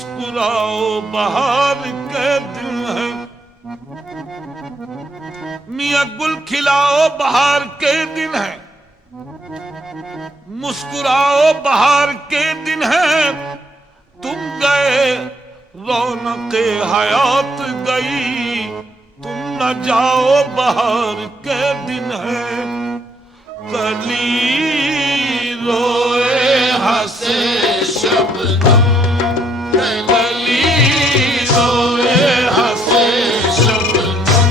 मुस्कुराओ बहार के दिन है। मियां गुल खिलाओ बहार के दिन है, मुस्कुराओ बहार के दिन है। तुम गए रौनके हयात गई, तुम न जाओ बहार के दिन है। कली रोए हंसे शबनम, कली रोए हंसे शबनम,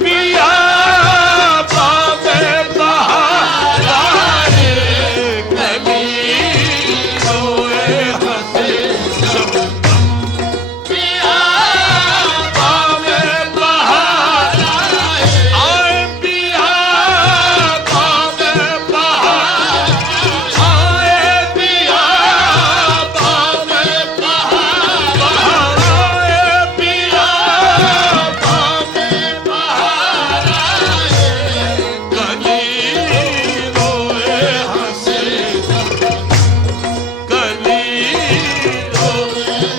पिया बाबे बहार आए। कली रोए हंसे शबनम, पिया बाबे बहार आए। पिया बाबे बहार आए, पिया बाबे बहार आए, पिया बाबे बहार आए। कली रोए हंसे, कली रोए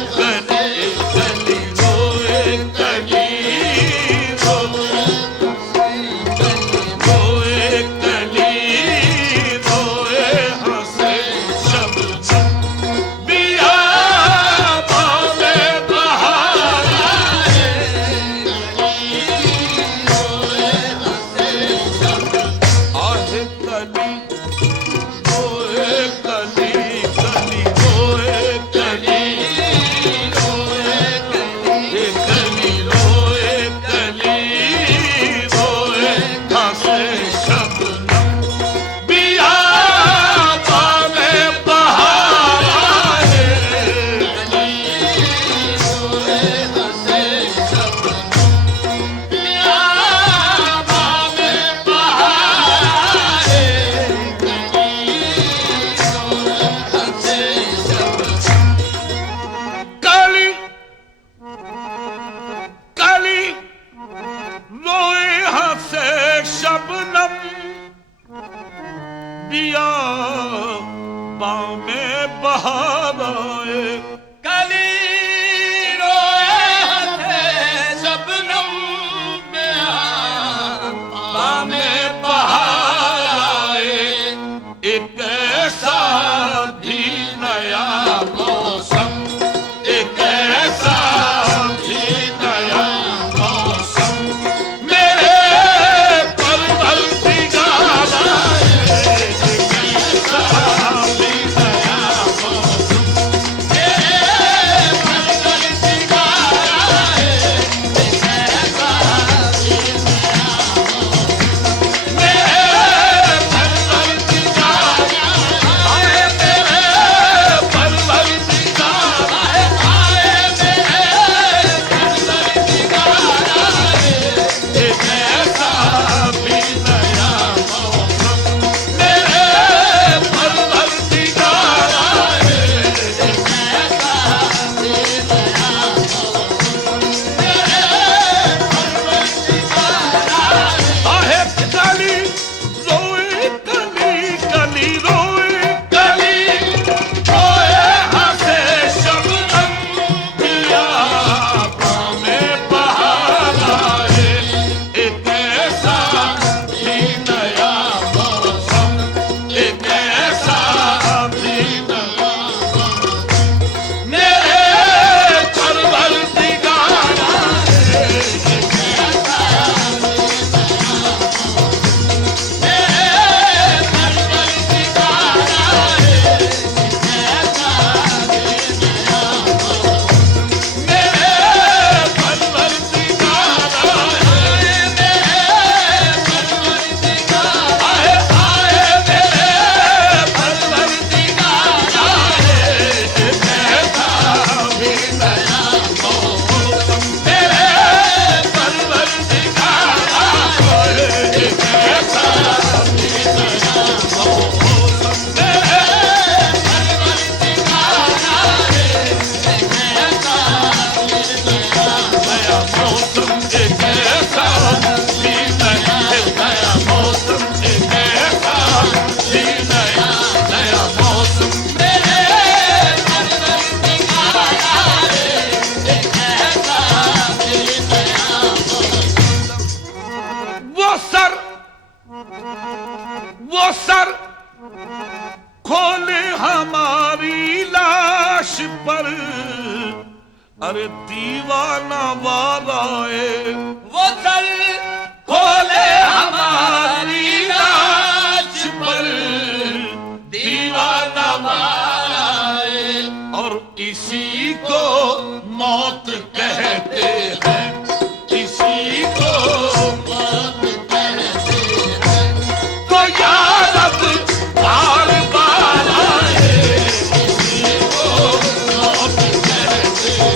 अरे दीवाना वाराए वो सर खोले हमारी लाज पर, दीवाना वाराए। और इसी को मौत कहते हैं, इसी को मौत कहते हैं। तो या रब बार बार आए, इसी को मौत कहते हैं।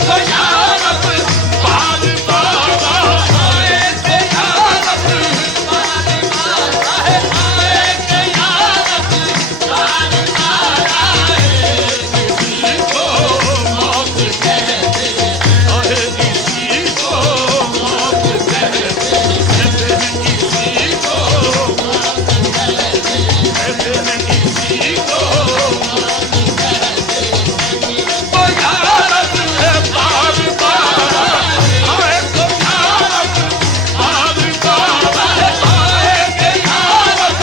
तो या रब बार बार आए, के या रब बार बार आए, आए के या रब बार बार आए। इसी को मौत कहते हैं। अरे इसी को मौत कहते हैं, इसी को कहते हैं, इसी को तो या रब बार बार आए, तो या रब बार बार आए, के या रब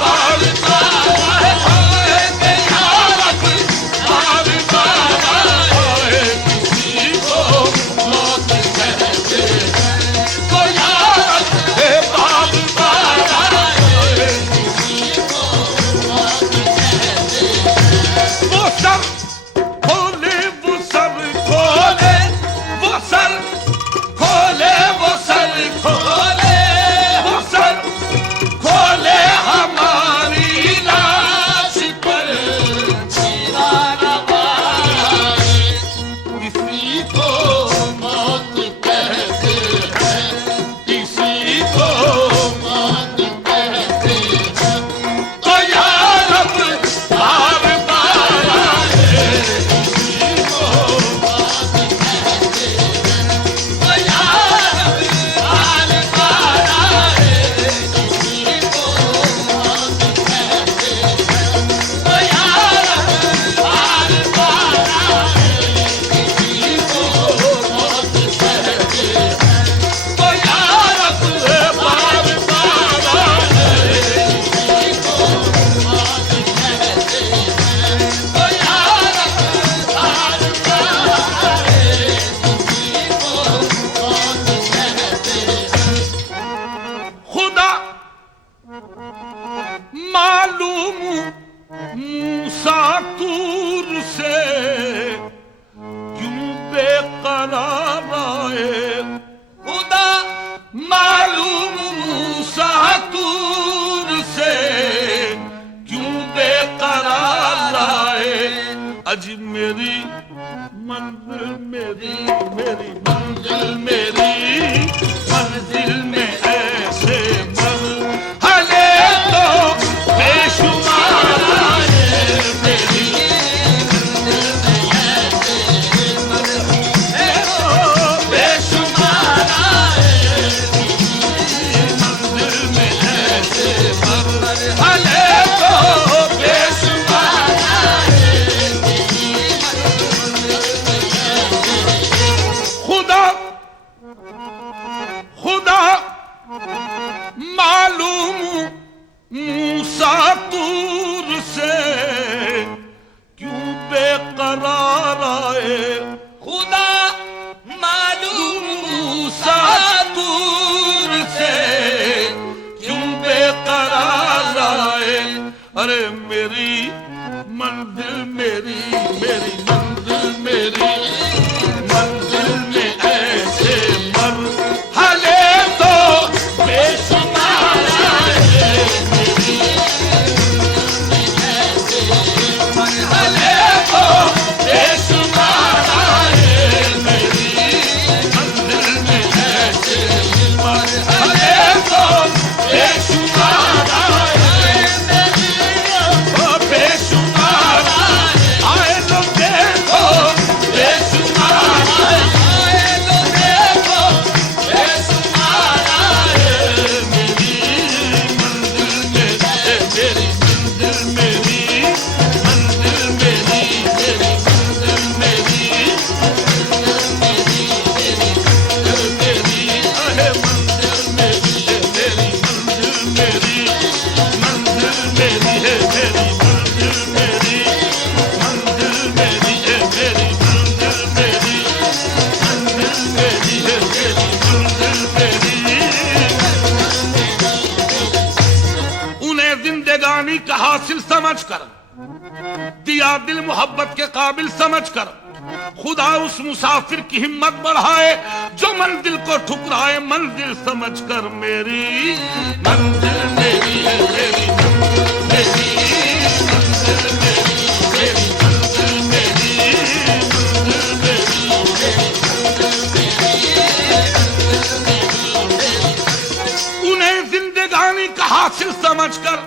बार बार आए, के या रब बार बार आए, किसी को मौत कहते हैं, तो या रब बार बार आए। वो सर खोले, वो सर खोले, वो सर खोले, वो सर खोले, वो सर खोले हमारी लाश पर, दीवाना वाराए। इसी को मौत कहते हैं। इसी को मौत कहते हैं। तो या रब बार बार आए, इसी को तो या रब बार बार आए। इसी को मौत कहते हैं। तो या रब बार बार आए। इसी को मौत कहते हैं। तो या रब बार बार आए, इसी को मौत कहते हैं। तो या रब बार बार आए। इसी को मौत कहते हैं। खुदा मालूम मूसा तूर से क्यों बेकरार आए, खुदा मालूम मूसा तूर से क्यों बेकरार आए। अज मेरी मंजिल, मेरी मेरी मंजिल, मेरी मंजिल में ऐसे मरहले तो बेशुमार आए, मेरी बेशुमार आए, मंजिल में ऐसे मरहले तो बेशुमार खुदा समझ कर, दिया दिल मोहब्बत के काबिल समझ कर, खुदा उस मुसाफिर की हिम्मत बढ़ाए जो मंजिल को ठुकराए मंजिल समझ कर। मेरी मंजिल मेरी है, मेरी मेरी मंजिल मेरी, मेरी उन्हें जिंदगानी का हासिल समझकर,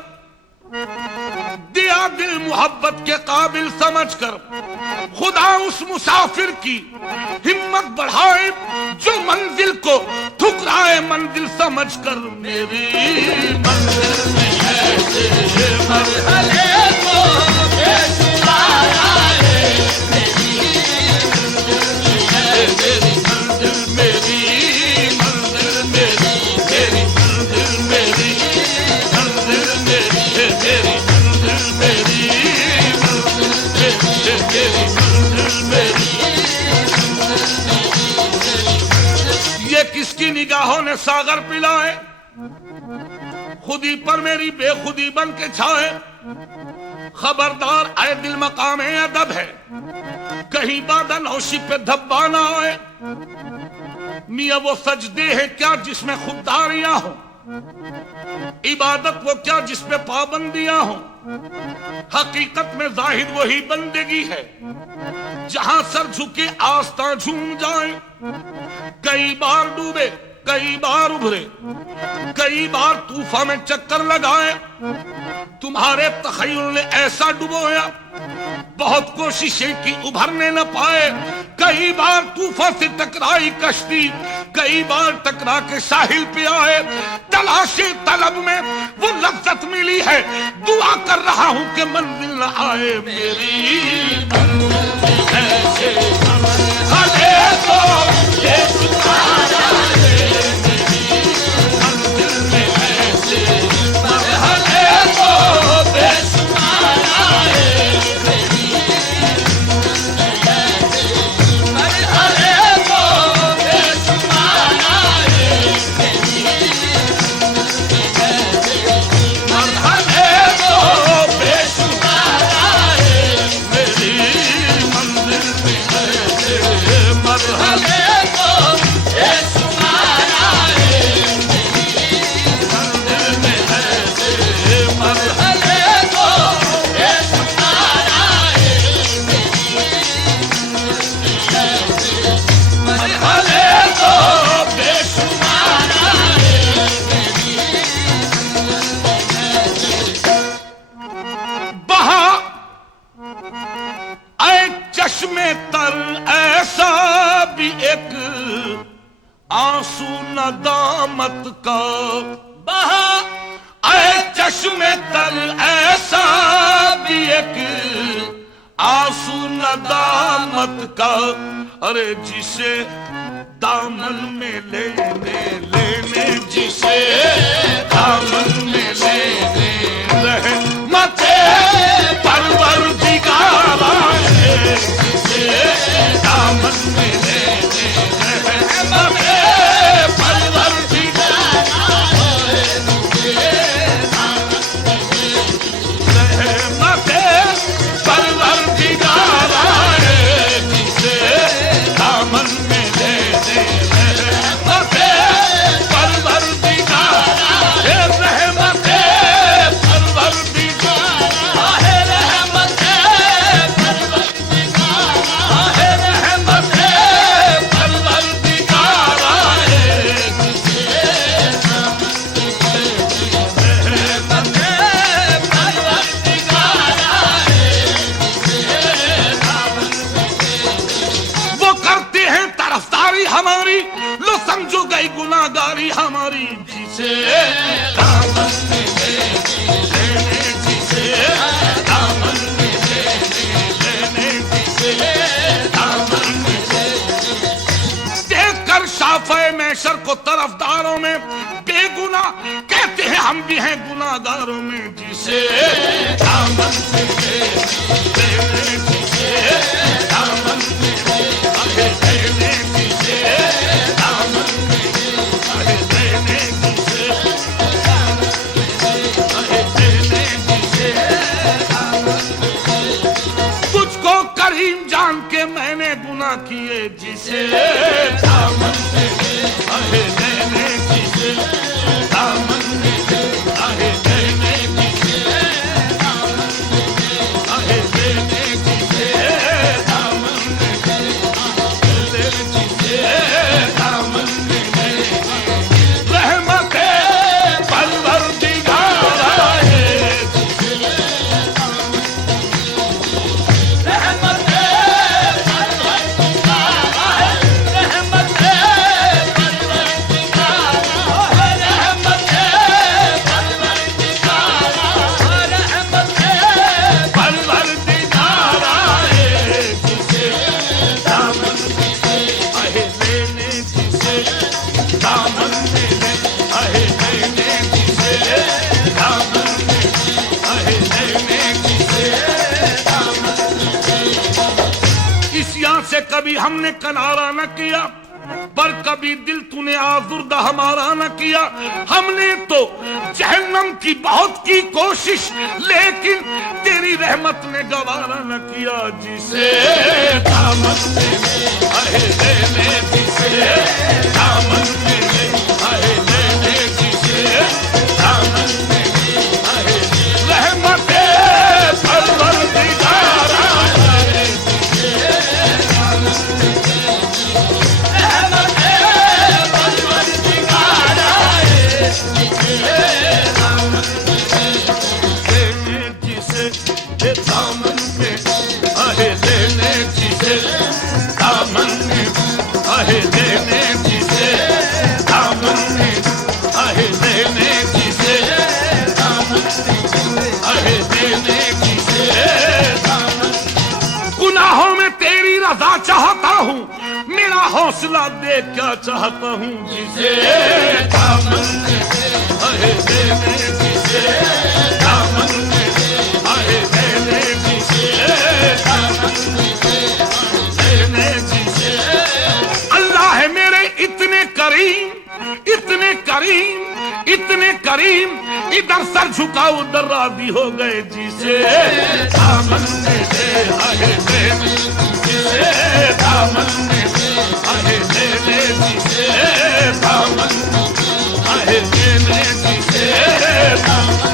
दिया दिल मोहब्बत के काबिल समझकर, खुदा उस मुसाफिर की हिम्मत बढ़ाए जो मंजिल को ठुकराए मंजिल समझकर। मेरी मंजिल में ऐसे मरहले को बेशुमार आए, मेरी मंजिल मेरी, मंजिल मेरी, मेरी मंजिल मेरी, मंजिल मेरी, मेरी मंजिल मेरी, मेरी मंजिल मेरी। ये किसकी निगाहों ने सागर पिलाए, खुदी पर मेरी बेखुदी बन के छाए। खबरदार आए दिल मकाम अदब है, कहीं बादा नौशी पे धब्बा ना आए। मियां वो सजदे है क्या जिसमें खुददारियां हो, इबादत वो क्या जिसमें पाबंदियां हो। हकीकत में जाहिर वही बंदगी है जहां सर झुके आस्था झूम जाए। कई बार डूबे कई बार उभरे, कई बार तूफान में चक्कर लगाए। तुम्हारे तखय्युल ने ऐसा डुबोया, बहुत कोशिशें की उभरने न पाए। कई बार तूफान से टकराई कश्ती, कई बार टकरा के साहिल पे आए। तलाशे तलब में वो लज्जत मिली है, दुआ कर रहा हूं कि मंजिल न आए। मेरी ऐसे हले तो ये सुनाया है, मंजिल में ऐसे मरहले तो बेशुमार आए। चश्मे तर ऐसा भी एक आंसू नदामत का बहा। ऐ चश्मे तर ऐसा भी एक आंसू नदामत का। अरे जिसे दामन में लेने जिसे दामन में लेने रहमते परवरदिगार है, जिसे दामन में लेने रहमते परवरदिगार है, रहमते परवरदिगार है, जिसे दामन में लेने रहमते परवरदिगार है, रहमते हमारी, लो समझो गई गुनाहगारी हमारी। जिसे दामन में लेने जिसे दामन में लेने जिसे दामन में देख कर शाफ़े महशर को तरफदारों में बेगुनाह कहते हैं, हम भी हैं गुनाहगारों में। जिसे दामन में लेने जिसे दामन में लेने गुनाह किए जिसे दामन में ले आहे लेने जिसे दामन में ले आहे लेने जिसे दामन में ले आहे लेने जिसे दामन में ले जिसे दामन में ले रहमत परवरदिगार है से कभी हमने किनारा न किया, पर कभी दिल तूने आज़ुर्दा हमारा न किया। हमने तो जहन्नम की बहुत की कोशिश, लेकिन तेरी रहमत ने गवारा न किया। जिसे दामन में ले आहे लेने जिसे दामन में ले आहे लेने जिसे दामन में ले आहे रहमत परवरदिगार दामन में आहे लेने जिसे दामन में आहे लेने जिसे दामन में आहे लेने जिसे दामन में आहे लेने जिसे गुनाहों में तेरी रज़ा चाहता हूँ, मेरा हौसला देख क्या चाहता हूँ। जिसे दामन में आहे लेने जिसे दामन में आहे लेने जिसे दामन लेने जिसे। अल्लाह है मेरे इतने करीम इतने करीम इतने करीम, इधर सर झुका उधर राजी हो गए। जिसे दामन में ले आहे लेने जिसे दामन में आहे लेने जिसे दामन आहे लेने जिसे दामन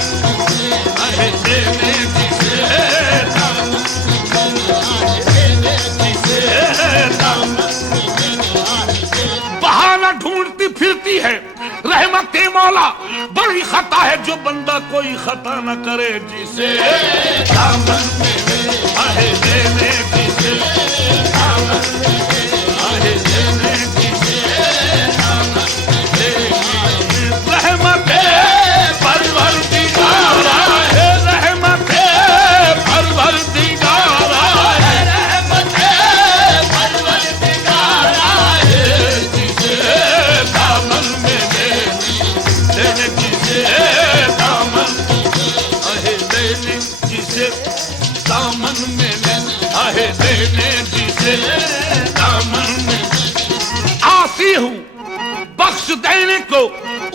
आहे लेने जिसे दामन जिसे दामन। बहाना ढूंढती फिरती है रहमते मौला, बड़ी खता है जो बंदा कोई खता न करे। जिसे दामन में आहे लेने जिसे दामन आहे लेने जिसे दामन रहमत परवरदिगार है रहमत परवरदिगार है रहमत परवरदिगार है। जिसे दामन में लेने जिसे दामन आहे लेने जिसे दामन में आहे लेने जिसे दामन में आसी हूँ बख्श देने को।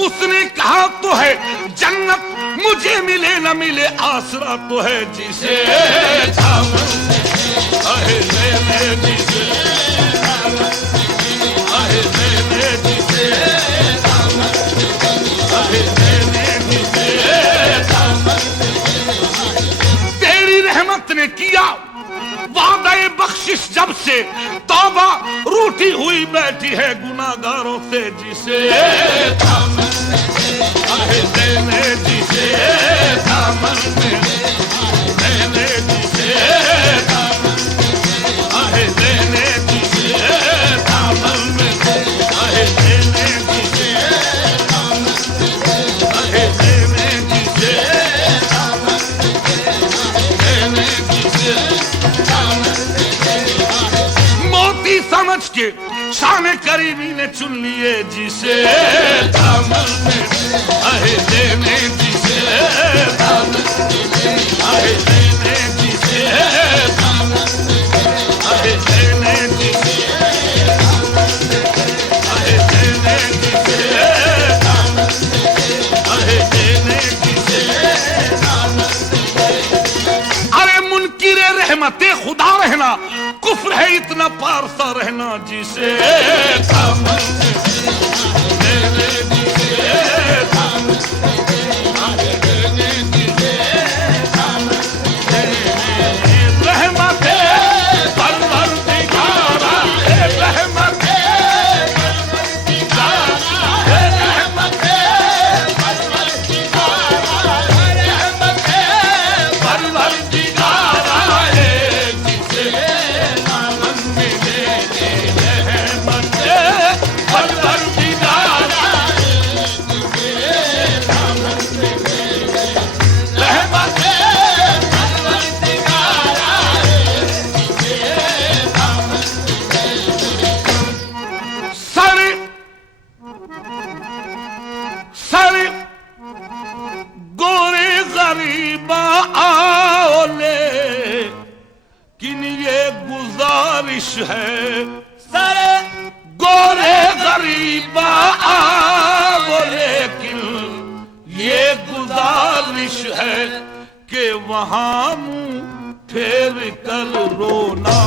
उसने कहा तो है जन्नत मुझे मिले न मिले आसरा तो है। जिसे दामन आहे लेने जिसे आहे लेने जिसे दामन आहे लेने जिसे दामन। तेरी रहमत ने किया वादा बख्शिश, जब से तौबा रूठी हुई बैठी है गुनाहगारों से। जिसे दामन आहे लेने जिसे दामन में लेने जिसे दामन आहे लेने जिसे दामन में आहे लेने जिसे दामन आहे लेने जिसे दामन लेने जिसे मोती समझ के शान करीमी ने चुन लिए। जिसे दामन में आहे लेने जिसे दामन आहे लेने जिसे दामन आहे लेने जिसे आहे लेने जिसे दामन आहे लेने जिसे दामन। अरे मुनकिरे रहमते खुदा रहना, कुफ्र मंजूर है इतना पारसा रहना जिसे है सारे गोरे गरीबा आओ, लेकिन ये गुजारिश है कि वहां मुंह फेर कर रोना,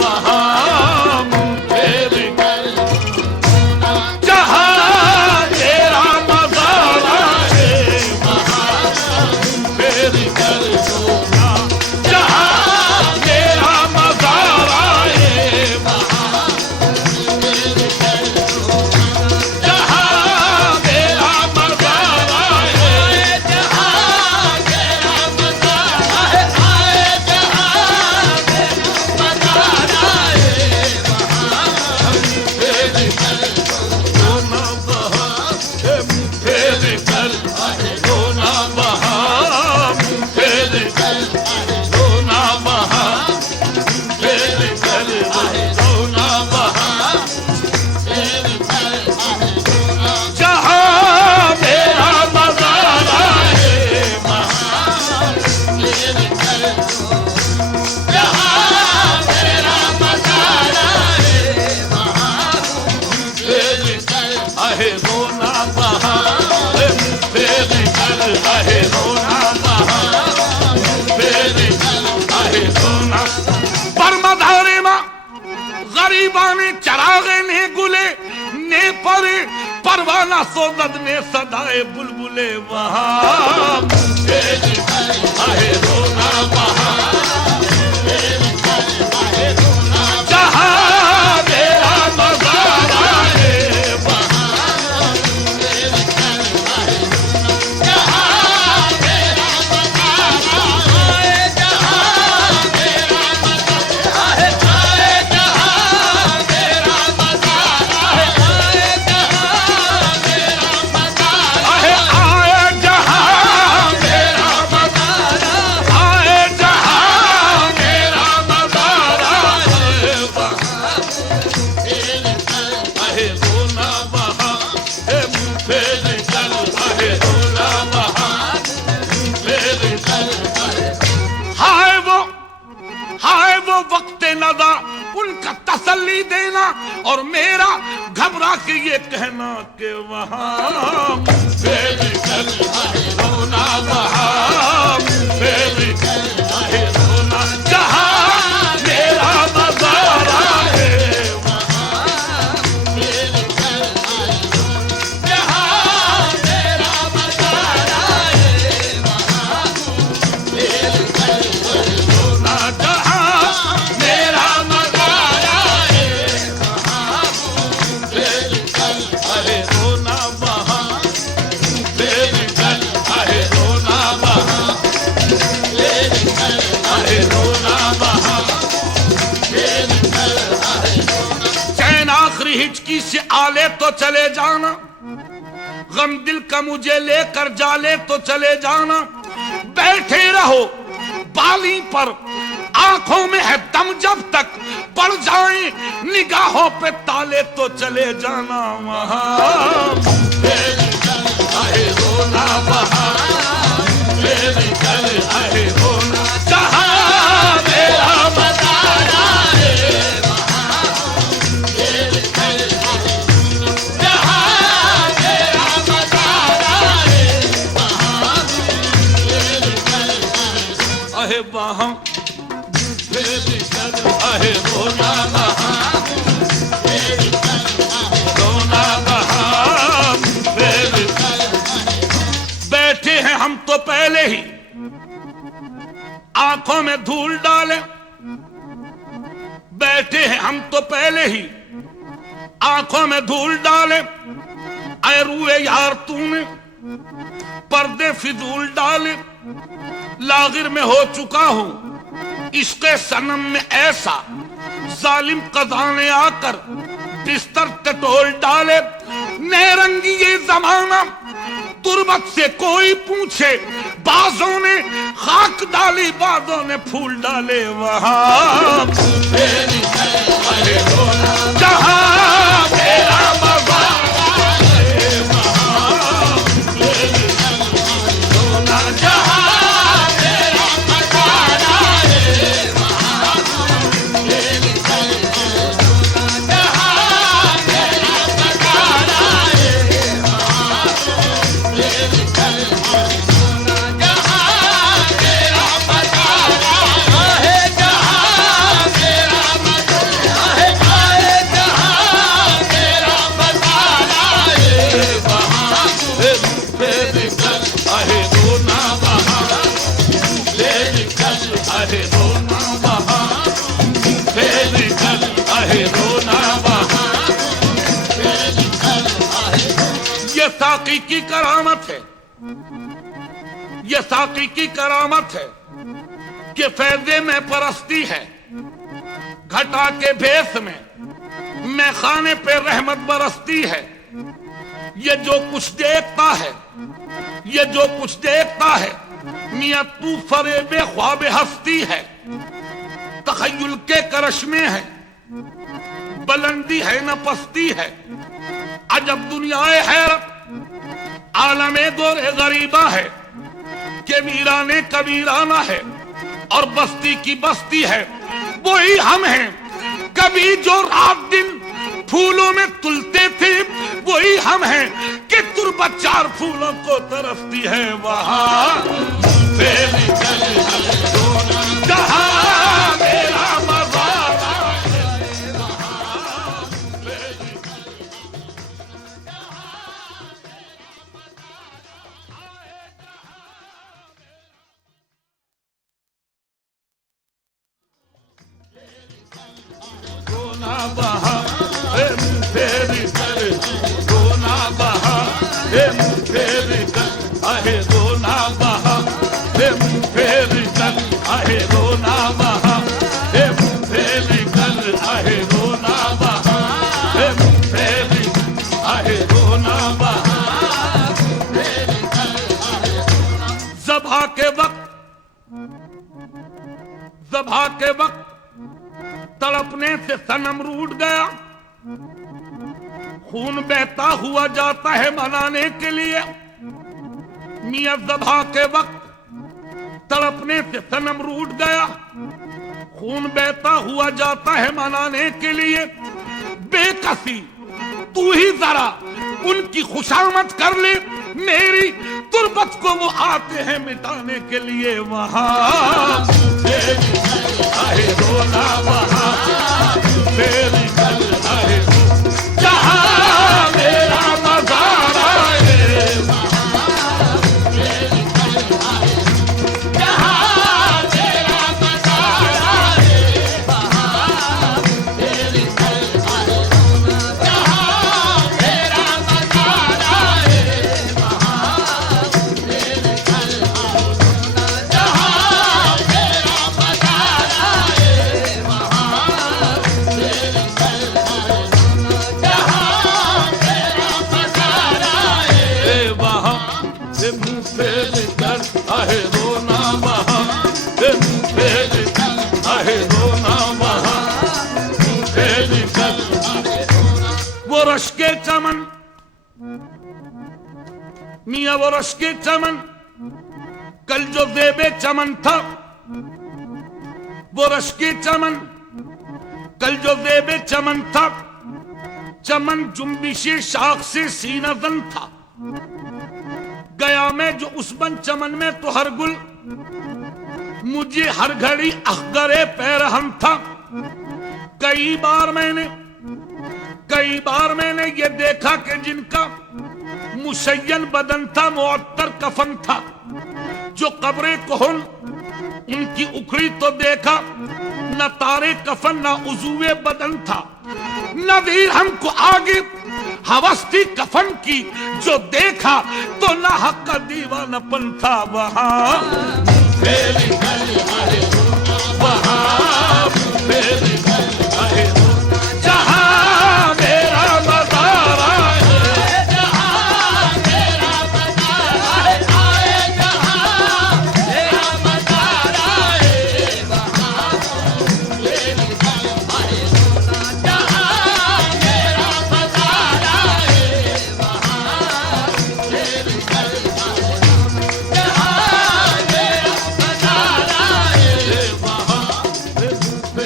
वहां मुंह फेर कर रोना, जहां तेरा मज़ारा है वहां मुंह फेर कर रोना, जहां तेरा मज़ारा गरीबाने चरागे ने गुले ने परे परवाना सोदत ने सदाए बुलबुले वहां आहे रोना वहां जहां मेरा मज़ारा है वहां जहां मेरा मज़ारा है, जहां मेरा मज़ारा है, उनका तसल्ली देना और मेरा घबरा के ये कहना कि वहां रोना वहां रोना जहां मेरा मज़ारा है जहां मेरा मज़ारा है रोना जहां मेरा मज़ारा है अरे रोना वहां अरे रोना वहां अरे रोना वहां चैन आखिरी हिचकी से आले तो चले जाना, गम दिल का मुझे लेकर जाले तो चले जाना, बैठे रहो बाली पर आंखों में है दम जब तक पड़ जाए निगाहों पे ताले तो चले जाना वहां आहे रोना वहां आहे रोना जहां मेरा मज़ारा है जहां मेरा मज़ारा है आहे वहां आहे रोना आंखों में धूल डाले, बैठे हैं हम तो पहले ही, आंखों में धूल डाले, ऐ रूए यार तूने पर्दे फिजूल डाले, लागिर में हो चुका हूं इश्क़े सनम में ऐसा, जालिम कज़ा ने आकर बिस्तर टटोल डाले। नेरंगी ये जमाना तुरबत से कोई पूछे, बाजों ने खाक डाली, बाजों ने फूल डाले, वहां जहां मेरा मज़ा साकी की करामत है, ये साकी की करामत है कि फैज़े में परस्ती है, घटा के भेस में मैं खाने पे रहमत बरसती है। ये जो कुछ देखता है, ये जो कुछ देखता है, मियां तू फरेबे ख्वाबे हस्ती है, तखय्युल के करश में है, बुलंदी है न पस्ती है। अजब दुनियाए हैरत आलमे गोरे गरीबा है, के वीराने कबीराना है और बस्ती की बस्ती है। वही हम हैं कभी जो रात दिन फूलों में तुलते थे, वही हम हैं कि तुरबत चार फूलों को तरसती है। वहां जहां मेरा मज़ा बहा फेरी कर, रोना बहा फेरी कर, आहे रोना बहा फेरी कर, आहे रोना बहा फेरी कर, आहे रोना बहा फेरी, आहे रोना बहा। ज़बा के वक्त, ज़बा के वक्त तड़पने से सनम रूठ गया, खून बहता हुआ जाता है मनाने के लिए। मियां ज़बा के वक्त तड़पने से सनम रूठ गया, खून बहता हुआ जाता है मनाने के लिए। बेकसी तू ही जरा उनकी खुशामद कर ले, मेरी तुरबत को वो आते हैं मिटाने के लिए। वहां आहे रोना बहा फेरी कर, आहे जहां मेरा नजारा है, जहां मेरा मज़ारा है, तेरी जहां मेरा मज़ारा है, जहां मेरा मज़ारा है, वहां से मुंह फेर कर, आहे रोना बहा मुंह फेर कर, आहे रोना बहा फेर कर। वो रश के चमन, मियां वो रश के चमन, कल जो ज़ेबे चमन था, वो रश के चमन, कल जो ज़ेबे चमन था, चमन जुम्बिशे शाख से सीनाजन था। गया मैं जो उस बन चमन में तो हर गुल मुझे हर घड़ी अखगरे पैरहन था। कई बार मैंने ये देखा कि जिनका मुशय्यन बदन था, मुअत्तर कफन था, जो कब्रे कोहन उनकी उखड़ी तो देखा, न तारे कफन न उज़ुए बदन था। नज़ीर हमको आगे हवस थी कफन की, जो देखा तो ना हक का दीवानापन था। वहां जहां मेरा नजारा है, जहां मेरा मज़ारा है, आए जहां मेरा मज़ारा है, वहां मेरी कलमाए सोना। जहां मेरा मज़ारा है, वहां मेरी कलमाए सोना। जहां मेरा मज़ारा है, वहां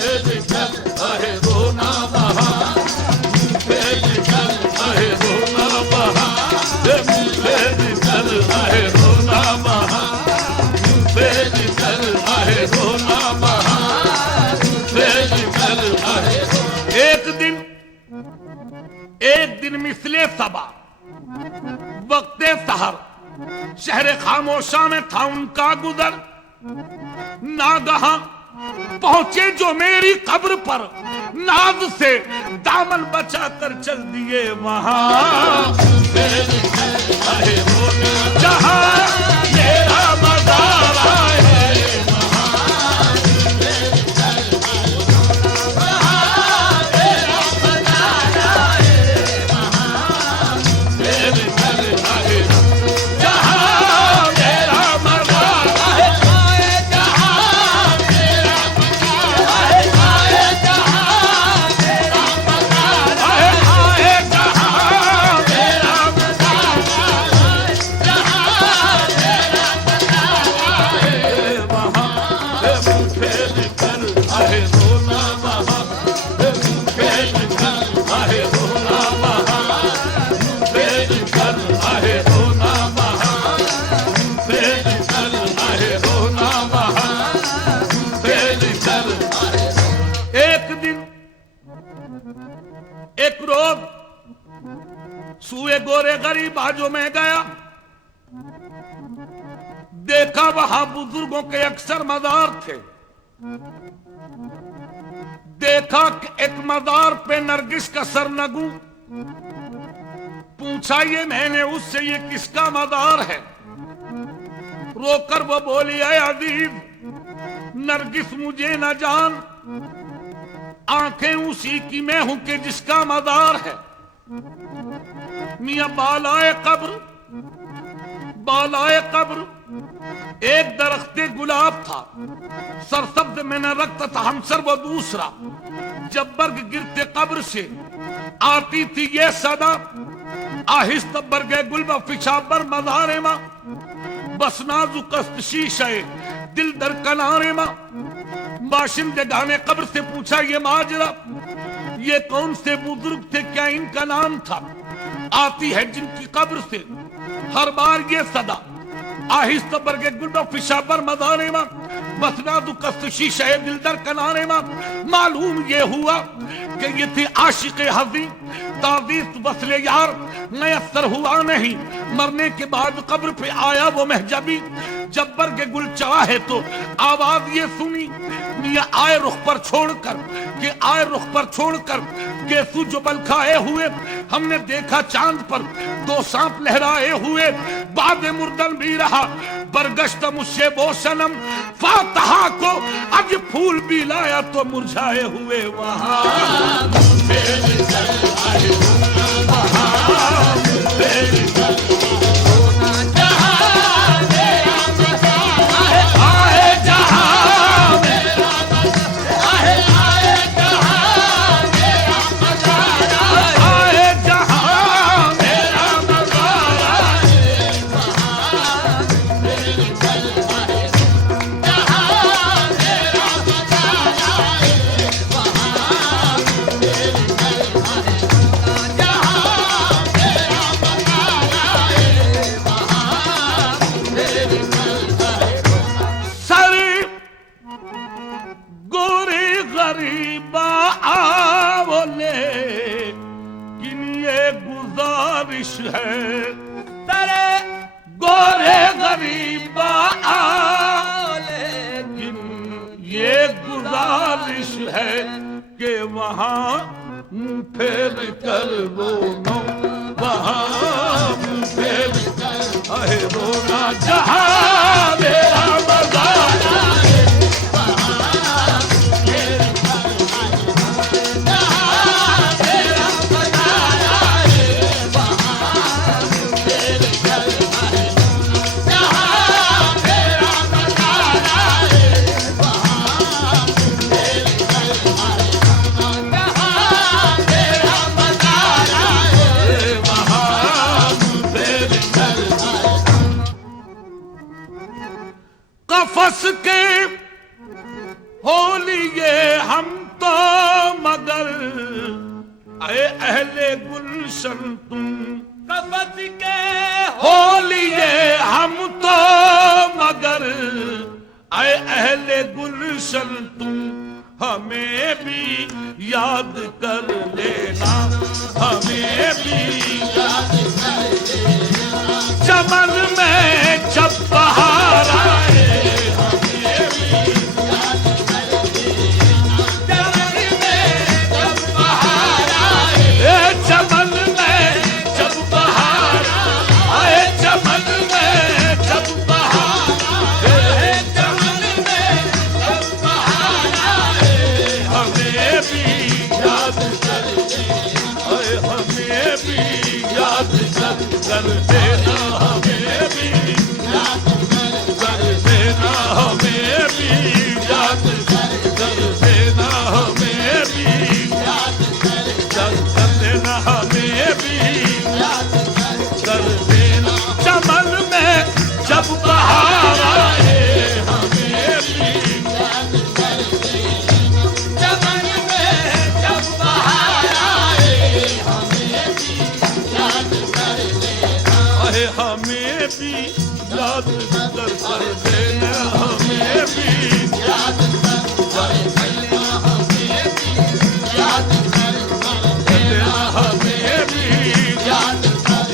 मेरी कल है रोना वहां, मेरी कल है रोना वहां, मेरी कल है रोना वहां, मेरी कल है रोना वहां, मेरी कल है। एक दिन मिसले सबा वक्ते सहर शहर खामोशा में था उनका गुजर। नागहा पहुंचे जो मेरी कब्र पर, नाज से दामन बचा कर चल दिए वहां। जहां मेरा मज़ारा है, मेरी कल है, जहां मेरा मज़ारा है, आए जहां मेरा मज़ारा है, आए जहां मेरा मज़ारा है, आए जहां मेरा जहां मेरा मज़ारा है, वहां मेरी कल है रोना वहां, मेरी कल है रोना वहां, मेरी कल है रोना वहां, मेरी कल है रोना वहां, मेरी कल। एक दिन एक रोज सुए गोरे गरीब बाजों में गया, देखा वहां बुजुर्गों के अक्सर मज़ार थे। देखा कि एक मज़ार पे नरगिस का सरनगू। पूछा ये मैंने उससे, ये किसका मज़ार है? रोकर वो बोली, ऐ अजीज, नरगिस मुझे न जान, आंखें उसी की मैं हूं कि जिसका मज़ार है। मियां बालाए कब्र एक दरख्ते गुलाब था, सरसब्ज में न रखता था हमसर वो दूसरा। जब बर्ग गिरते कब्र से आती थी ये सदा, आहिस्त बरगे गुलबा फिशाबर मज़ारे मां, बस नाजुक शीशे दिल दर कनारे मां। बाशिंदे गाने कब्र से पूछा ये माजरा, ये कौन से बुजुर्ग थे, क्या इनका नाम था? आती है जिनकी कब्र से हर बार ये सदा, आहिस्त बरगे गुलबा फिशाबर मज़ारे मां, बस नाजुक शीशे दिल दर कनारे मां। मालूम ये हुआ कि ये थी आशिक हज़ी, ताज़ीज़ वस्ले यार मयस्सर हुआ नहीं। मरने के बाद कब्र पे आया वो महजबी, जब बरगे गुल चाहे तो आवाज ये सुनी, मियां आए रुख पर छोड़कर, कि आए रुख पर छोड़कर गेसू जो बल खाए हुए। हमने देखा चांद पर दो सांप लहराए हुए, बाद मुर्दन भी रहा बरगश्त मुझसे वो सनम। फातहा को आज फूल भी लाया तो मुरझाए हुए वहां। मेरी कल आए वहां, मेरी कल जहां मेरा मज़ारा है, आए जहां मेरा मज़ारा है, आए जहां मेरा मज़ारा है, आए जहां मेरा मज़ारा है। वहां मेरी कलमाए सोना। जहां मेरा मज़ारा है, वहां मेरी कलमाए सोना। जहां मेरा मज़ारा है, वहां मेरी कलमाए सोना। सर गोरे गरीबा आवले किन ये गुजारिश है। सरे गोरे गरीबा आले किन है कि वहां मुंह फेर कर रोनो, वहां मुंह फेर कर रोना, जहां मेरा मज़ार है, जहाँ मेरा मज़ार है, वहाँ तेरे घर आए। जहाँ मेरा मज़ार है, वहाँ तेरे घर आए। जहाँ मेरा मज़ार है, वहां मुंह फेर कर कफस के हो लिए हम तो मगर अरे अहले गुलशन तुम कफस के हो लिए हम तो मगर अरे अहले गुलशन तुम हमें भी याद कर लेना, हमें भी याद कर लेना। चमन में जब बहार आए, जमन में जब बहार आए, चमन में जब बहार आए, चमन में जब बहार आए, जमन में जब बहार आए, हमें भी याद कर आए, हमें भी याद कर देना, हमें भी याद कर देना, हमें भी याद कर देना, हमें भी याद कर देना, हमें भी याद कर देना, चमन में जब बहार आए, हमें भी जमन में जब बहार आए, हमें भी याद कर देना। अरे हमें भी याद कर देना, हमें भी याद कर देना, हमें भी याद कर देना, हमें भी याद कर।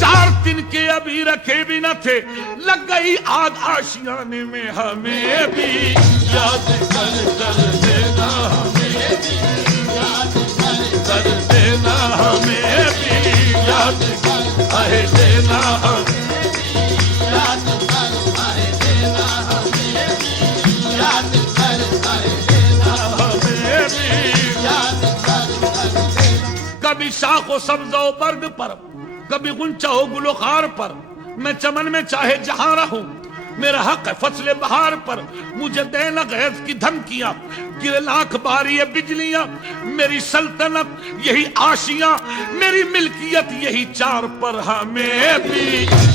4 दिन के अभी रखे भी न थे, लग गई आग आशियाने में, हमें भी याद कर देना, हमें भी याद कर देना, हमें भी याद कर देना, याद कर देना, हमें भी याद कर देना, हमें भी याद कर देना। कभी शाखो सब्जो बर्ग पर, कभी गुंचा हो गुलखार पर, मैं चमन में चाहे जहां रहूं, मेरा हक है फसले बहार पर। मुझे देना गैस की धमकियां, गिरे लाख बारी ये बिजलियां, मेरी सल्तनत यही आशियां, मेरी मिल्कियत यही 4 पर, हमें भी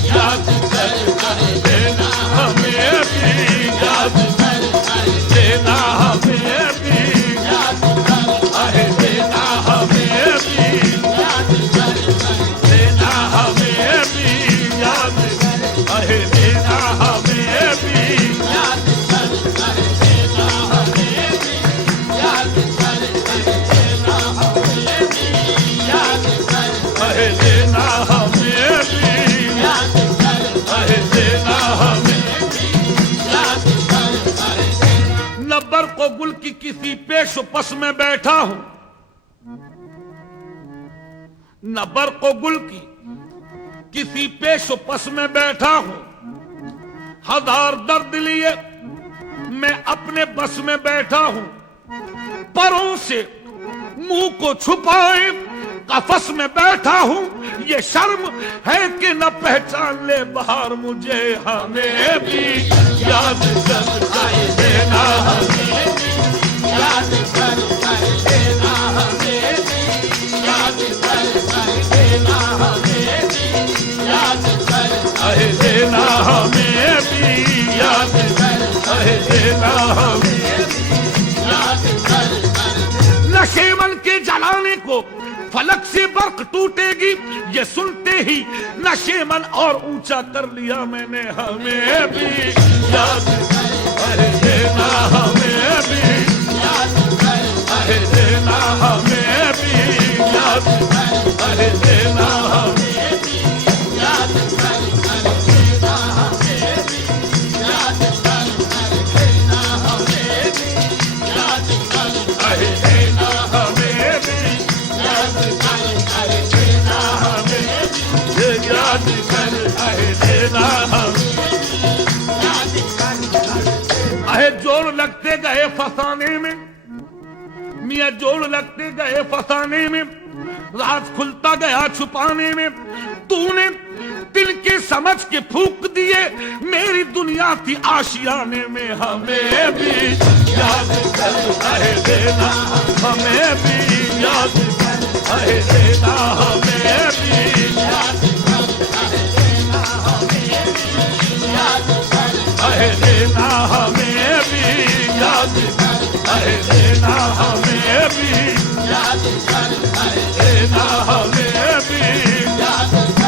याद कर देना, हमें भी याद कर देना, हमें भी याद कर देना, हमें भी याद कर देना, हमें भी याद देना, हमें भी याद कर देना, हमें भी याद कर देना, हमें भी याद कर देना, हमें भी याद कर देना, हमें याद कर देना। न बरको गुल की किसी पेश पस में बैठा हूं, न बरको गुल की किसी पेश पस में बैठा हूं, 1000 दर्द लिए मैं अपने बस में बैठा हूं, परों से मुंह को छुपाए कफस में बैठा हूं, ये शर्म है कि न पहचान ले बाहर मुझे, हमें भी याद कर देना, हमें भी याद कर देना, हमें भी याद कर देना, हमें भी याद कर देना, हमें भी याद देना, हमें याद कर नशेमन के जलाने को फलक से बर्क टूटेगी, ये सुनते ही नशेमन और ऊंचा कर लिया मैंने, हमें भी याद देना, हमें भी याद कर देना, हमें भी याद देना, हमें भी याद कर देना, हमें भी याद कर देना, हमें भी याद कर देना हमें ये याद कर देना हमें। अहे जोड़ लगते गए फसाने में, मियाँ जोड़ लगते गए फसाने में, राज खुलता गया छुपाने में। तूने दिल के समझ के फूंक दिए मेरी दुनिया थी आशियाने में। हमें भी याद कर देना, हमें भी याद कर देना, हमें भी याद कर देना, हमें भी याद कर देना, हमें भी याद कर देना, हमें भी याद कर देना, हमें भी याद कर देना, हमें भी याद कर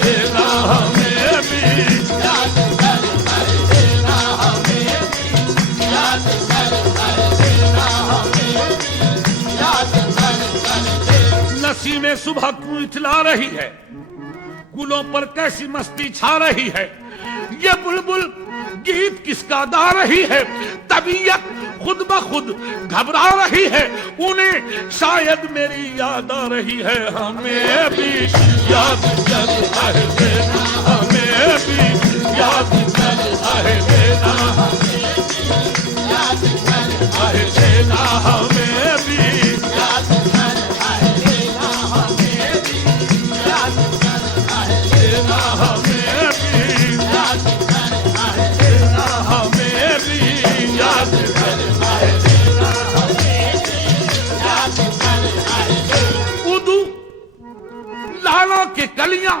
देना, हमें भी याद कर। नसीमें सुबह क्यों इतला रही है, गुलों पर कैसी मस्ती छा रही है। ये बुलबुल गीत किसका गा रही है, तबीयत खुद ब खुद घबरा रही है। उन्हें शायद मेरी याद आ रही है। हमें भी याद कर देना, हमें भी याद कर देना, याद कर देना, हमें भी याद कर देना, हमें भी याद कर देना, हमें भी याद कर देना, हमें भी याद कर देना, हमें भी याद कर। उदू लाला के कलियां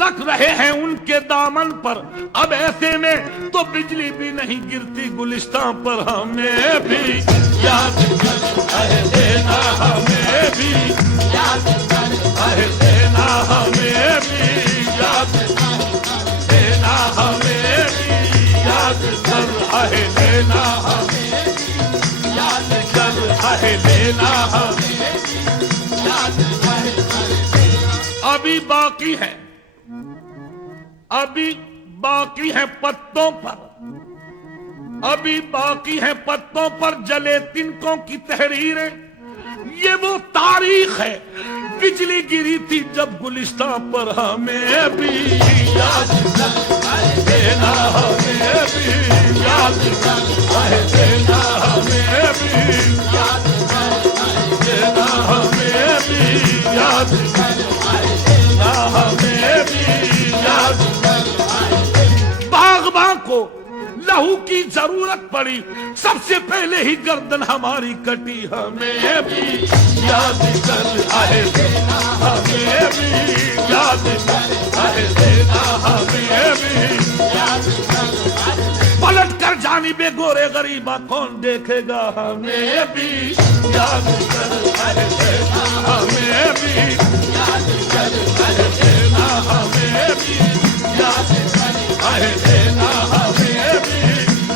रख रहे हैं उनके दामन पर, अब ऐसे में तो बिजली भी नहीं गिरती गुलिस्तां पर। हमें भी याद कर देना, हमें भी याद कर देना, हमें भी याद कर देना, हमें भी याद कर देना, हमें भी याद कर देना, हमें भी याद कर देना। अभी बाकी है, अभी बाकी है पत्तों पर, अभी बाकी है पत्तों पर जले तिनकों की तहरीरें। ये वो तारीख है बिजली गिरी थी जब गुलिस्तां पर। हमें भी याद कर देना, हमें भी याद कर देना, हमें भी याद कर देना, हमें भी याद कर देना, हमें भी याद। बागबां को लहू की जरूरत पड़ी, सबसे पहले ही गर्दन हमारी कटी। हमें भी याद कर देना, हमें भी याद कर देना, हमें भी याद कर। पलट कर जानिबे गोरे गरीबा कौन देखेगा। हमें भी याद कर देना, हमें भी याद कर देना, हमें भी याद कर देना, हमें भी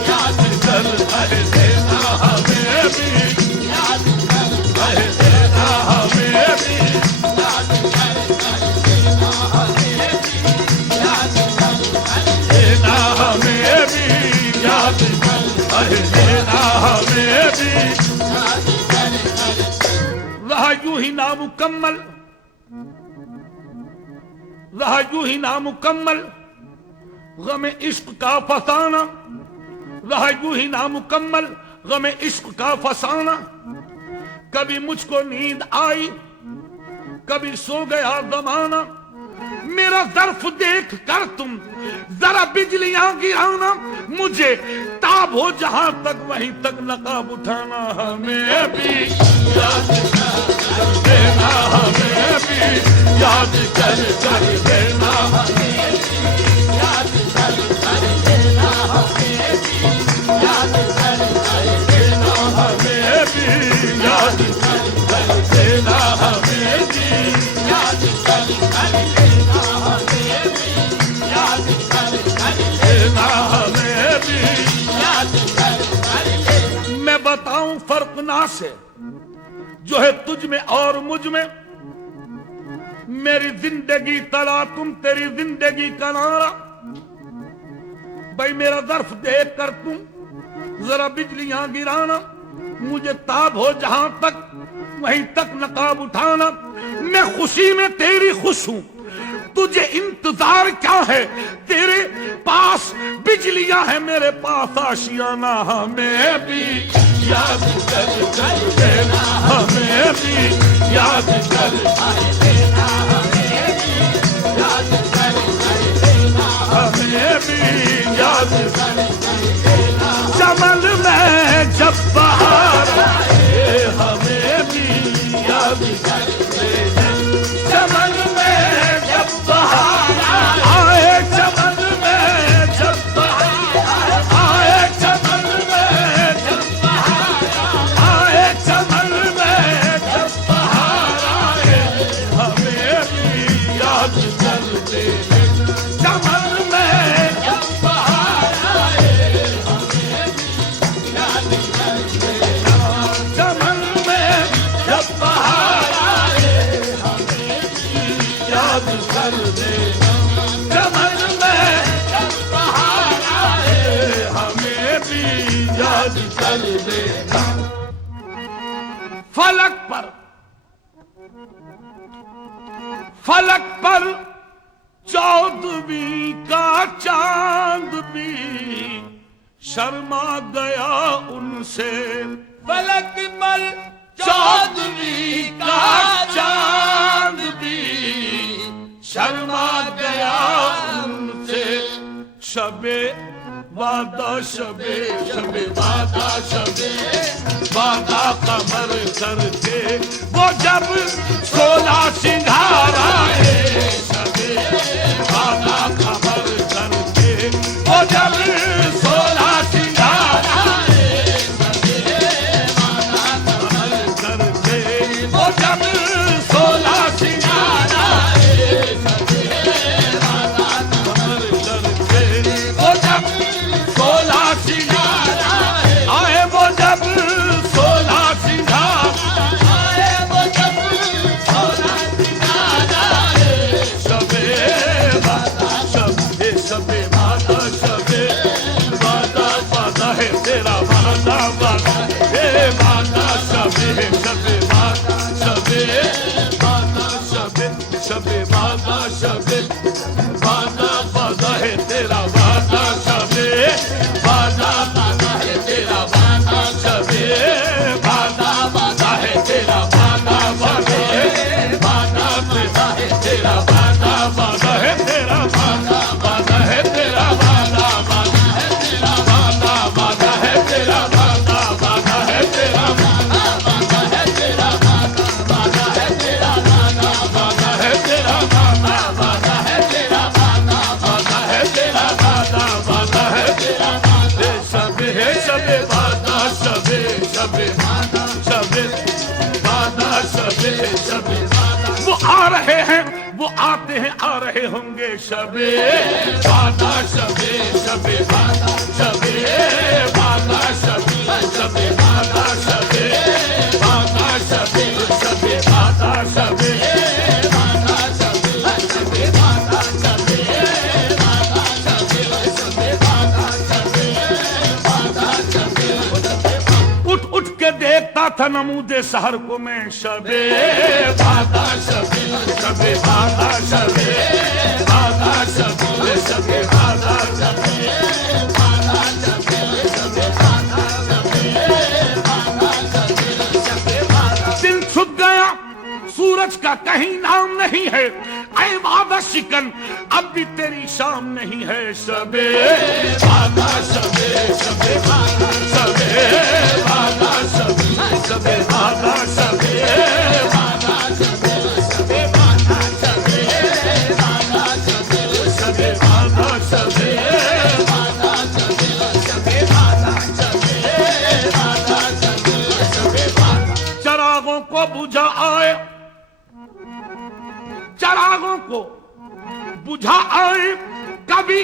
याद कर देना, हमें भी याद कर देना, हमें भी याद कर देना, हमें भी याद कर देना, हमें भी याद कर देना, हमें भी याद कर। रहा यूं ही नामुकम्मल, रहा यूं ही नामुकम्मल गमे इश्क का फसाना, रहा यूं ही नामुकम्मल गमे इश्क का फसाना। कभी मुझको नींद आई, कभी सो गया जमाना। मेरा ज़र्फ देख कर तुम जरा बिजलियां गिराना, मुझे ताब हो जहां तक वहीं तक नकाब उठाना। हमें भी याद कर देना, हमें भी याद कर देना, हमें भी याद कर देना, हमें भी याद कर देना, हमें भी याद कर देना, हमें भी याद कर देना, हमें भी याद कर देना, हमें भी याद कर देना। मैं बताऊं फर्क ना से जो है तुझ में और मुझ में। मेरी जिंदगी तला तुम, तेरी जिंदगी का नारा। भाई मेरा ज़र्फ देख कर तुम जरा बिजलियां गिराना, मुझे ताब हो जहां तक वहीं तक नकाब उठाना। मैं खुशी में तेरी खुश हूं, तुझे इंतजार क्या है? तेरे पास बिजलियां हैं, मेरे पास आशियाना। हमें भी याद कर देना, हमें भी याद कर देना, हमें भी याद कर देना। चमन में जब बहार आए, हमें भी याद कर देना। चमन में जब बहार आए, चमन में जब बहार आए, चमन में जब बहार आए, चमन में जब बहार आए, हमें भी याद कर देना। चमन में जब बहार आए, हमें भी याद कर देना। चमन में जब बहार आए, हमें भी याद कर देना। चमन में जब बहार आए, हमें भी याद कर देना। फलक पर चौदहवीं का चांद भी शर्मा गया उनसे। फलक पर चौदहवीं का चांद भी शर्मा गया उनसे। शबे वादा शबे शबे वादा शबे वादा कमर करके वो जब 16 सिंगार आए। शबे वादा कमर करके वो जब 16 सिंगार आए। शबे वादा कमर करके वो जब 16 सिंगार आए। शबे वादा कमर करके वो जब 16 सिंगार आए, वो जब 16 सिंगार आए, वो जब 16 सिंगार आए। शबे वादा शबे शबे वादा शबे वादा वादा है तेरा वादा वादा है वादा शबे शबे वादा शबे वादा शबे शबे वादा शबे वादा वादा है तेरा वादा शबे वादा वादा है तेरा वादा शबे वादा वादा है तेरा वादा वादा है वादा वादा है तेरा वादा वादा है तेरा वादा वादा है तेरा वादा वादा है तेरा वादा वादा है तेरा वादा वादा है तेरा वादा वादा है तेरा वादा वादा है तेरा वादा वादा है तेरा वादा वादा है तेरा वादा वादा है तेरा वादा वादा है तेरा वादा। शबे है शबे वादा शबे शबे वादा शबे वादा शबे शबे वादा। वो आ रहे हैं, वो आते हैं, आ रहे होंगे। शबे वादा शबे शबे वादा शबे वादा शबे शबे वादा शबे वादा शबे शबे वादा शबे वादा शबे शबे वादा शबे वादा शबे शबे वादा शबे वादा शबे। उठ उठ के देखता था नमूदे शहर को मैं। शबे वादा शबे शबे वादा शबे वादा शबे शबे वादा शबे वादा शबे शबे वादा शबे वादा शबे शबे वादा। दिन छुप गया, सूरज का कहीं नाम नहीं है। ऐ वादा शिकन अब भी तेरी शाम नहीं है। शबे वादा शबे शबे वादा शबे वादा शबे शबे वादा शबे वादा शबे शबे वादा शबे वादा शबे शबे वादा शबे वादा शबे शबे वादा शबे वादा शबे शबे वादा। चरागों को बुझा आए, चरागों को बुझा आए, कभी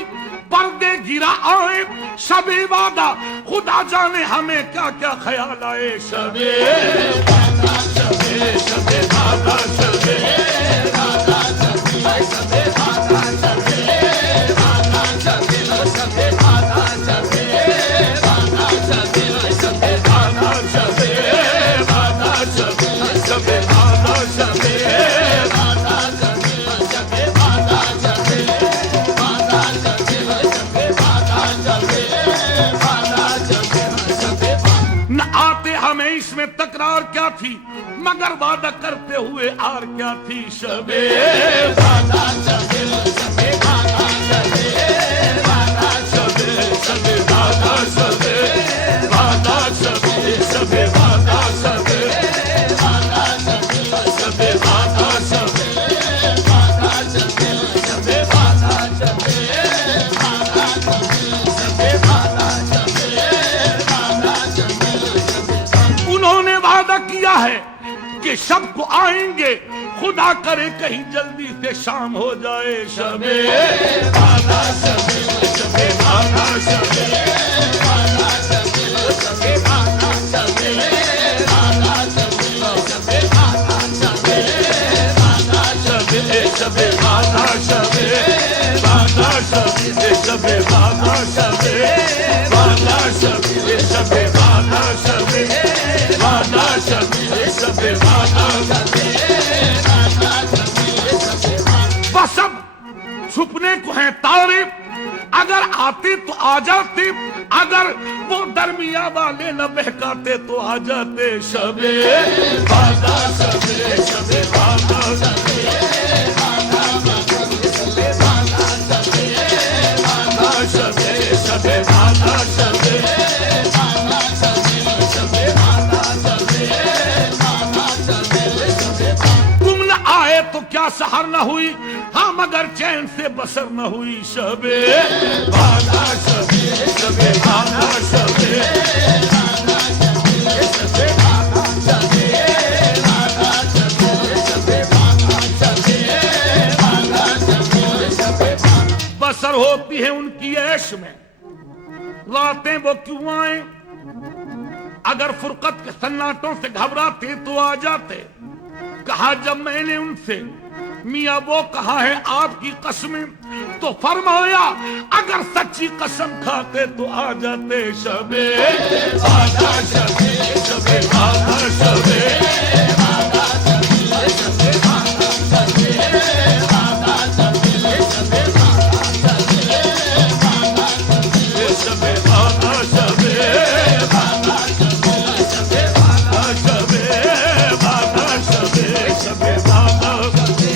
पर्दे गिरा आए। शबे वादा खुदा जाने हमें क्या क्या ख्याल आए। शबे वादा शबे शबे वादा शबे वादा शबे शबे वादा शबे वादा शबे शबे वादा शबे वादा शबे शबे वादा शबे वादा शबे थी, मगर वादा करते हुए आर क्या थी? शबे वादा शबे शबे वादा शबे वादा शबे शबे वादा शबे वादा शबे शबे वादा शबे वादा शबे शबे वादा शबे वादा शबे शबे वादा शबे वादा शबे वादा शबे वादा शबे। उन्होंने वादा किया है कि शब को आएंगे, खुदा करे कहीं जल्दी से शाम हो जाए। शबे वादा शबे शबे वादा शबे वादा शबे शबे वादा शबे वादा शबे शबे वादा शबे वादा शबे शबे वादा शबे वादा शबे शबे वादा शबे वादा शबे शबे वादा शबे वादा शबे शबे वादा शबे बस अब छुपने को है तारे, अगर आते तो आ जाते, अगर वो दरमिया वाले न बहकाते तो आ जाते। शबे वादा शबे शबे वादा शबे वादा शबे वादा शबे वादा शबे शबे वादा शबे वादा शबे शबे वादा शबे वादा शबे शबे। तुम न आए तो क्या सहर न हुई, हाँ मगर चैन से बसर न हुई। शबे वादा शबे शबे वादा शबे वादा शबे शबे वादा शबे वादा शबे शबे वादा शबे वादा शबे शबे। बसर होती है उनकी ऐश में, रातें वो क्यों आए? अगर फुरकत के सन्नाटों से घबराते तो आ जाते। कहा जब मैंने उनसे मियाँ वो कहा है आपकी कसमें, तो फरमाया अगर सच्ची कसम खाते तो आ जाते। शबे वादा शबे शबे वादा शबे वादा शबे शबे वादा शबे वादा शबे शबे वादा शबे वादा शबे शबे वादा शबे वादा शबे शबे वादा शबे वादा शबे शबे वादा शबे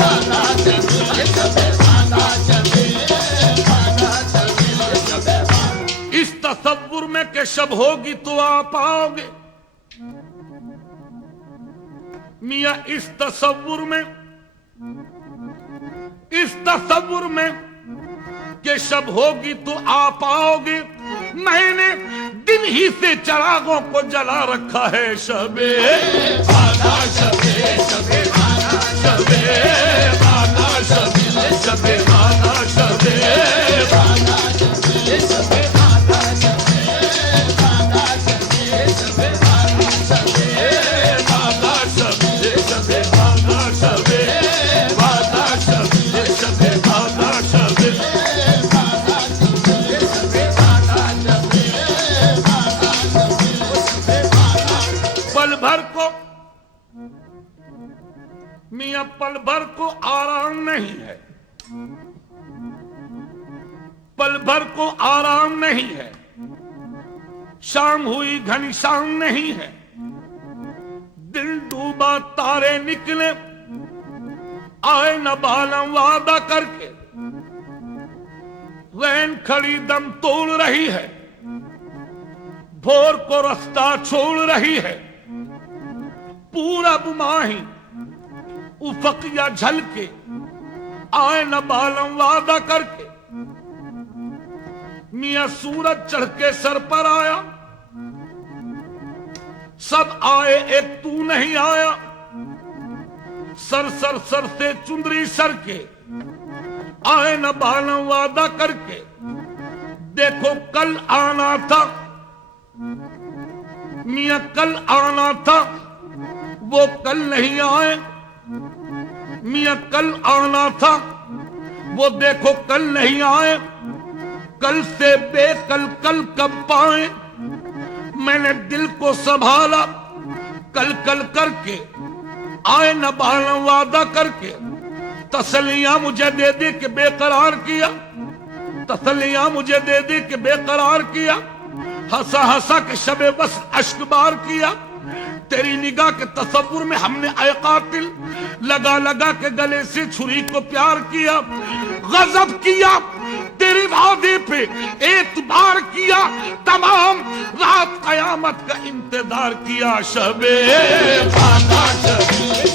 वादा शबे शबे वादा शबे वादा शबे शबे। इस तसव्वुर में के शब होगी तो आप आओगे। मियाँ इस तसव्वुर में के शब होगी तो आप आओगे। मैंने दिन ही से चिरागों को जला रखा है। शबे वादा शबे शबे वादा शबे वादा शबे शबे वादा शबे वादा शबे शबे वादा शबे वादा शबे शबे वादा शबे वादा शबे शबे वादा शबे वादा शबे शबे वादा शबे वादा शबे शबे वादा शबे वादा शबे वादा। पल भर को मियाँ पल भर को आराम नहीं है, पल भर को आराम नहीं है। शाम हुई घनी शाम नहीं है, दिल डूबा तारे निकले आए न बालम वादा करके। रैन खड़ी दम तोड़ रही है, भोर को रास्ता छोड़ रही है। पूरा बुमाही उफकिया झलके आए न बालम वादा करके। मियाँ सूरज चढ़ के सर पर आया, सब आए एक तू नहीं आया। सर सर सर से चुंदरी सर के आए न बालम वादा करके। देखो कल आना था मियाँ, कल आना था वो कल नहीं आए। मियाँ कल आना था वो देखो कल नहीं आए। कल से बेकल कल कब पाए, मैंने दिल को संभाला कल कल करके। आए न बालम वादा करके। तसलियां मुझे दे दे के बेकरार किया, तसलियां मुझे दे दे के बेकरार किया। हंसा हंसा के शबे बस अश्क बार किया। तेरी निगाह के तसव्वुर में हमने ऐ कातिल लगा लगा के गले से छुरी को प्यार किया, गजब किया, तेरे वादे पे एतबार किया, तमाम रात कयामत का इंतजार किया। शबे फाता शबी